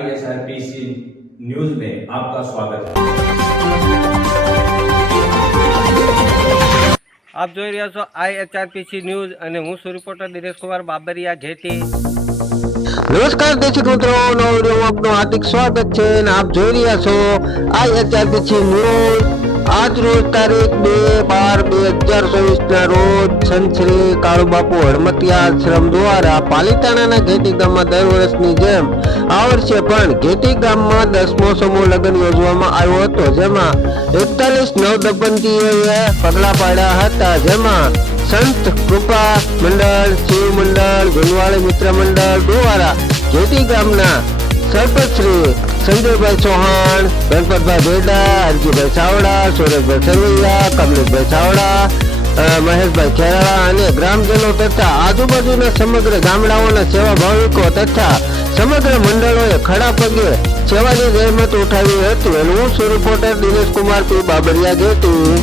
ISRPC news में आपका स्वागत है। आप જોઈ રહ્યા છો ISRPC ન્યૂઝ અને હું છું રિપોર્ટર દિનેશકુમાર બાબરિયા જેટી। નમસ્કાર દર્શક મિત્રો, નવો વિડીયોમાં આપનું હાર્દિક સ્વાગત છે અને આપ જોઈ રહ્યા છો ISRPC ન્યૂઝ। આજ રોજ તારીખ 2/12/2024 ના રોજ સંત શ્રી કાળુબાપુ હડમતિયા આશ્રમ દ્વારા પાલીતાણાના ઘેટી ગામમાં દર વર્ષની જેમ આ વર્ષે પણ ઘેટી ગામમાં 10મો સમૂહ લગ્ન યોજવામાં આવ્યો હતો, જેમાં 41 નવદંપતીઓએ પગલા પાડ્યા હતા, જેમાં સંત કૃપા મંડળ, શિવ મંડળ, ગુણવાળી મિત્ર મંડળ દ્વારા ઘેટી ગામના સરપંચ શ્રી સંજયભાઈ ચૌહાણ, ગણપતભાઈ ભેડા, હરજીભાઈ ચાવડા, સુરેશભાઈ સરવૈયા, કમલેશભાઈ ચાવડા, મહેશભાઈ ખેરાળા અને ગ્રામજનો તથા આજુબાજુના સમગ્ર ગામડાઓના સેવા ભાવિકો તથા સમગ્ર મંડળોએ ખડા પગે સેવાની જહેમત ઉઠાવી હતી અને હું છું રિપોર્ટર દિનેશકુમાર પી બાબરિયા જેટી।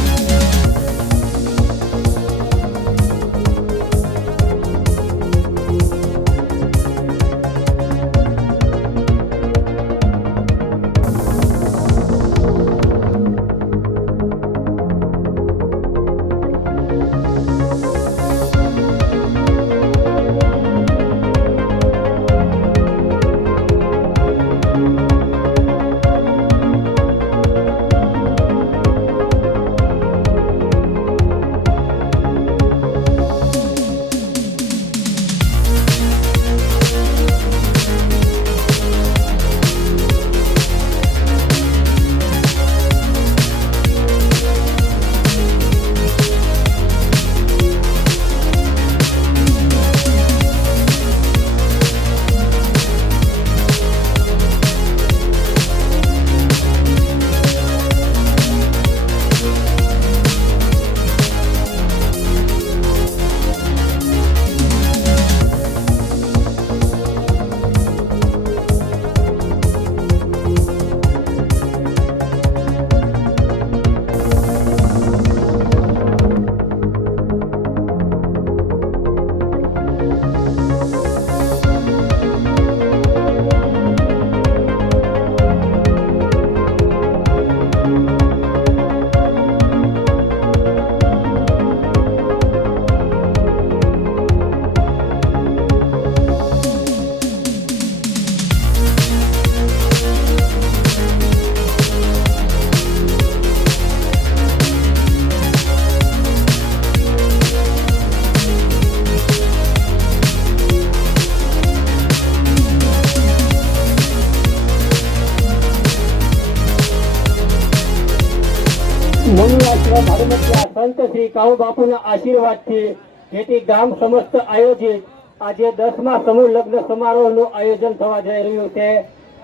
સંત શ્રી કાળુબાપુના આશીર્વાદથી ઘેટી ગામ સમસ્ત આયોજિત આજે 10મા સમૂહ લગ્ન સમારોહનું આયોજન થવા જઈ રહ્યું છે।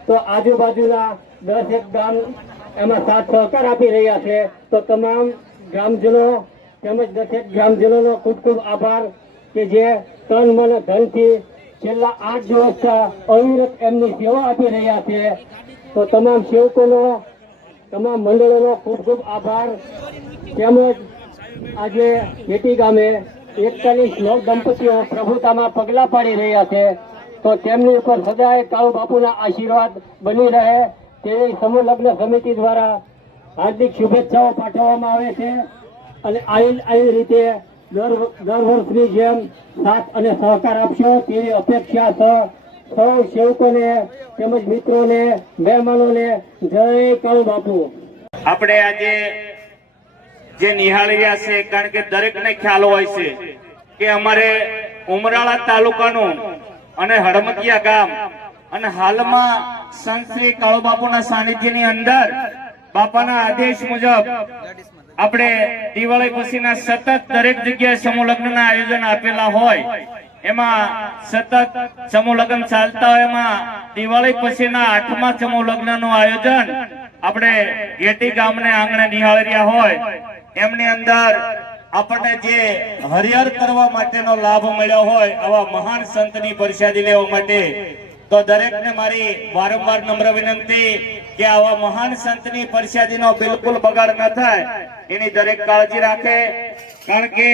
તો આજુબાજુના 10 ગામ એમાં સાથ સહકાર આપી રહ્યા છે, તો તમામ ગ્રામજનો તેમજ 10 ગ્રામજનોનો ખૂબ ખૂબ આભાર કે જે તન મન ધનથી છેલ્લા 8 દિવસથી અવિરત એમની સેવા આપી રહ્યા છે। તો તમામ સેવકોનો, તમામ મંડળોનો ખૂબ ખૂબ આભાર। તેમજ આજે ઘેટી ગામે 41 નવ દંપતીઓ પ્રભુતામાં પગલા પાડી રહ્યા છે, તો તેમની ઉપર સદાય કાળુબાપુના આશીર્વાદ બની રહે તેવી સમૂહ લગ્ન સમિતિ દ્વારા હાર્દિક શુભેચ્છાઓ પાઠવવામાં આવે છે અને આવી રીતે દર વર્ષની જેમ સાથ અને સહકાર આપશો તેવી અપેક્ષા છે। સૌ સેવકોને તેમજ મિત્રોને, મહેમાનોને જય કાળુબાપુ। આપણે આજે જે નિહાળી રહ્યા છે, કારણ કે દરેકને ખ્યાલ હોય છે કે અમારે ઉમરાળા તાલુકાનું અને હડમતિયા ગામ અને હાલમાં સંત શ્રી કાળુબાપુના સાનિધ્યની અંદર બાપાના આદેશ મુજબ આપણે દિવાળી પછીના સતત દરેક જગ્યાએ સમૂહ લગ્નના આયોજન આપેલા હોય, એમાં સતત સમૂહ લગ્ન ચાલતા હોય, એમાં દિવાળી પછીના 8મા સમૂહ લગ્નનું આયોજન આપણે ઘેટી ગામને આંગણે નિહાળી રહ્યા હોય, એમની અંદર આપણને જે હરિહર કરવા માટેનો લાભ મળ્યો હોય આવા મહાન સંતની પ્રસાદી લેવા માટે તો દરેકને મારી વારંવાર નમ્ર વિનંતી કે આવા મહાન સંતની પ્રસાદીનો બિલકુલ બગાડ ન થાય એની દરેક કાળજી રાખે। કારણ કે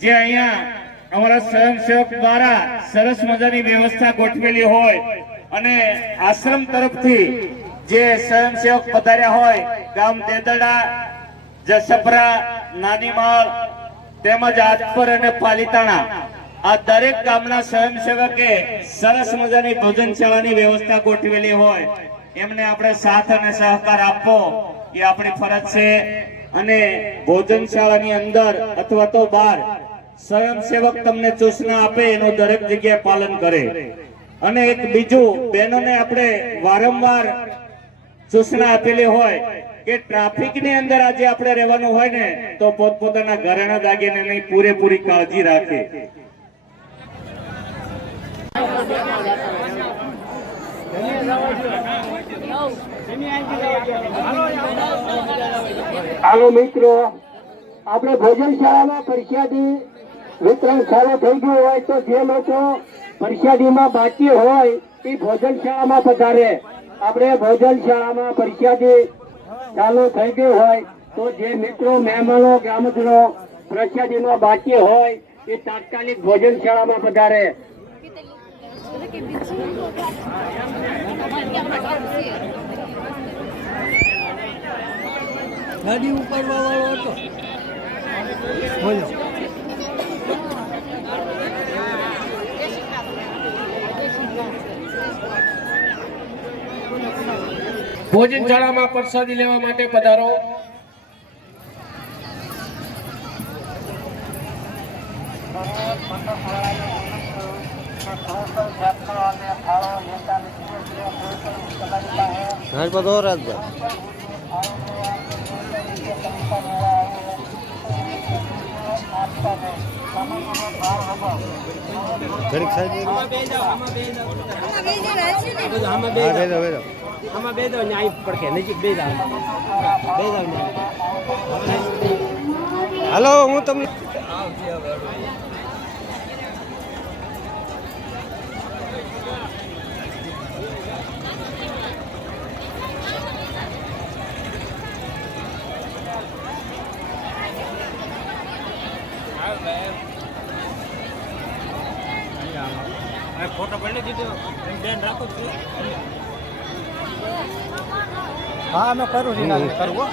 જે અહીંયા અમારા સ્વયંસેવક દ્વારા સરસ મજાની વ્યવસ્થા ગોઠવેલી હોય અને આશ્રમ તરફથી જે સ્વયંસેવક પધાર્યા હોય ગામ દેદડા, જસપરા, નાનીમાળ તેમજ આજપર અને પાલીતાણા આ દરેક ગામના સ્વયંસેવકે સરસ મજાની ભોજનશાળાની વ્યવસ્થા ગોઠવેલી હોય એમને આપણે સાથ અને સહકાર આપવો એ આપણી ફરજ છે. અને ભોજનશાળાની અંદર અથવા તો બહાર સ્વયંસેવક તમને સૂચના આપે એનું દરેક જગ્યાએ પાલન કરે. અને એક બીજું, બહેનોને આપણે વારંવાર સૂચના આપેલી હોય કે ટ્રાફિકની અંદર આજે આપણે રહેવાનું હોય ને તો પોતપોતાના ઘરેણા દાગીનાની પૂરેપૂરી કાળજી રાખે. હાલો મિત્રો, આપણે ભોજનશાળામાં પ્રસાદી વિતરણ ચાલુ થઈ ગયું હોય તો જે લોકો પ્રસાદીમાં બાકી હોય એ ભોજનશાળામાં પધારે. આપણે ભોજનશાળામાં પ્રસાદી ચાલુ થઈ ગયું હોય તો જે મિત્રો મહેમાનો ગ્રામજનો પ્રસાદીમાં બાકી હોય એ તાત્કાલિક ભોજનશાળામાં પધારે. ગાડી ઉપાડવા વાળો હતો. બોલો. ભોજનશાળામાં પ્રસાદી લેવા માટે પધારો. આમાં બે દો ને અહીં પડખે નજીક બે જાવ. હાલો, હું તમને ફોટો પડી દીધો બેન રાખો છો. હા, અમે કરું છું કરવું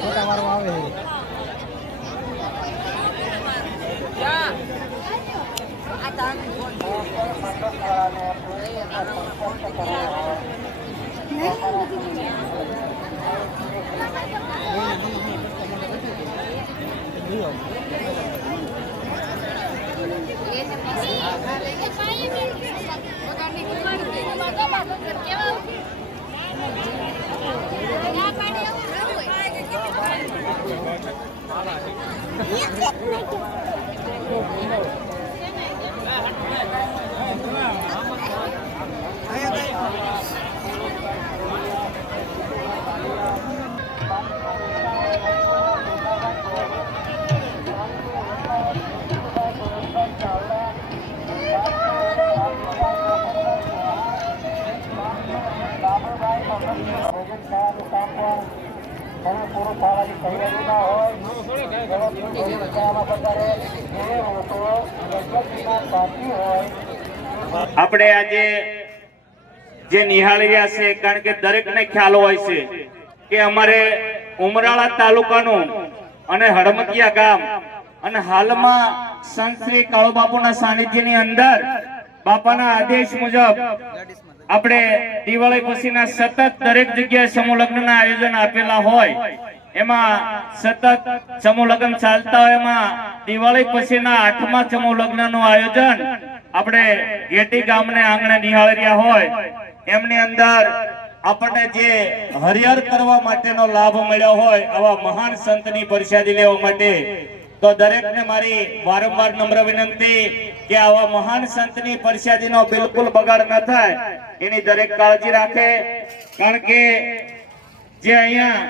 ફોટા મારવા આવે છે. આપણે આજે જે નિહાળી રહ્યા છે કારણ કે દરેકને ખ્યાલ હોય છે કે અમારે ઉમરાળા તાલુકાનું અને હડમતિયા ગામ અને હાલમાં સંત શ્રી કાળુબાપુના સાનિધ્યની અંદર બાપાના આદેશ મુજબ આપણે દિવાળી પછીના સતત દરેક જગ્યાએ સમૂહ લગ્નના આયોજન આપેલા હોય એમાં સતત સમૂહ લગ્ન ચાલતા હોય એમાં દિવાળી પછીના 8મા સમૂહ લગ્નનું આયોજન આપણે ગેટી ગામને આંગણે નિહાળી રહ્યા હોય એમની અંદર આપણને જે હરિહર કરવા માટેનો લાભ મળ્યો હોય આવા મહાન સંતની પ્રસાદી લેવા માટે તો દરેકને મારી વારંવાર નમ્ર વિનંતી કે આવા મહાન સંતની પ્રસાદીનો બિલકુલ બગાડ ન થાય એની દરેક કાળજી રાખે. કારણ કે જે અહીંયા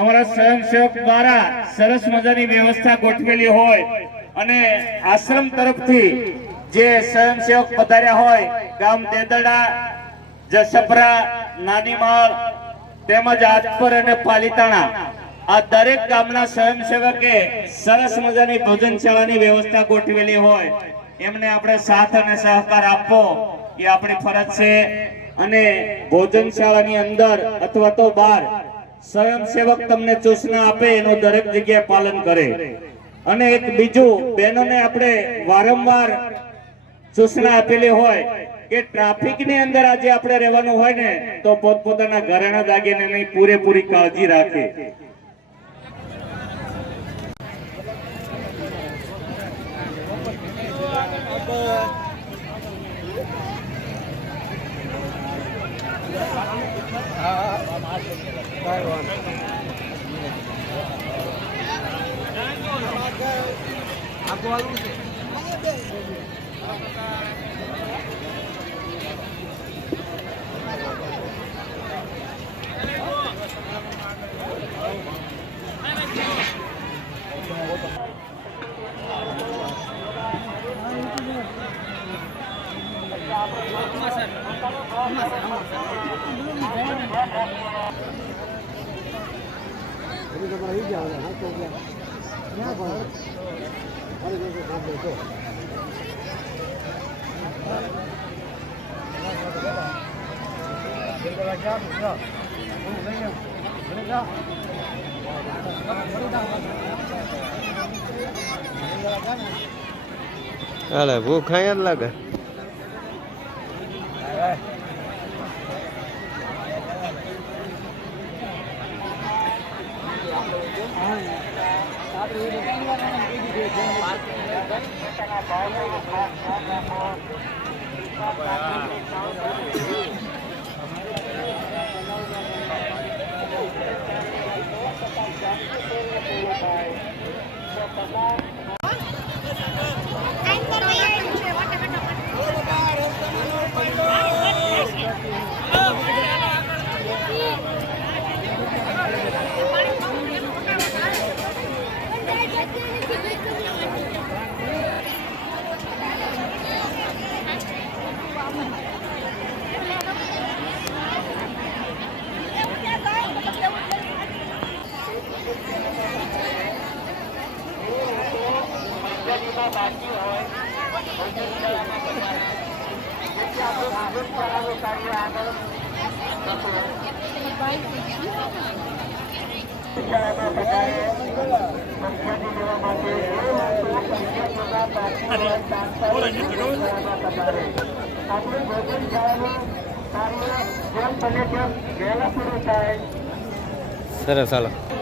અમારા સ્વયંસેવક દ્વારા સરસ મજાની વ્યવસ્થા ગોઠવેલી હોય અને આશ્રમ તરફથી જે સ્વયંસેવક પધાર્યા હોય ગામ દેદડા, જસપરા, નાનીમાળ તેમજ આજપર અને પાલીતાણા આ દરેક ગામના સ્વયંસેવકે સરસ મજાની ભોજનશાળાની વ્યવસ્થા ગોઠવેલી હોય એમને આપણે સાથ અને સહકાર આપવો એ આપણી ફરજ છે અને ભોજનશાળાની અંદર અથવા તો બહાર સ્વયંસેવક તમને સૂચના આપે એનું દરેક જગ્યાએ પાલન કરે. અને એક બીજું બહેનોને આપણે વારંવાર સૂચના આપેલી હોય કે ટ્રાફિકની અંદર આજે આપણે રહેવાનું હોય ને તો પોતપોતાના ઘરેણા દાગીનાની પૂરેપૂરી કાળજી રાખે. હાલે ભૂખ અહીંયા જ લાગે. સરસ હાલો.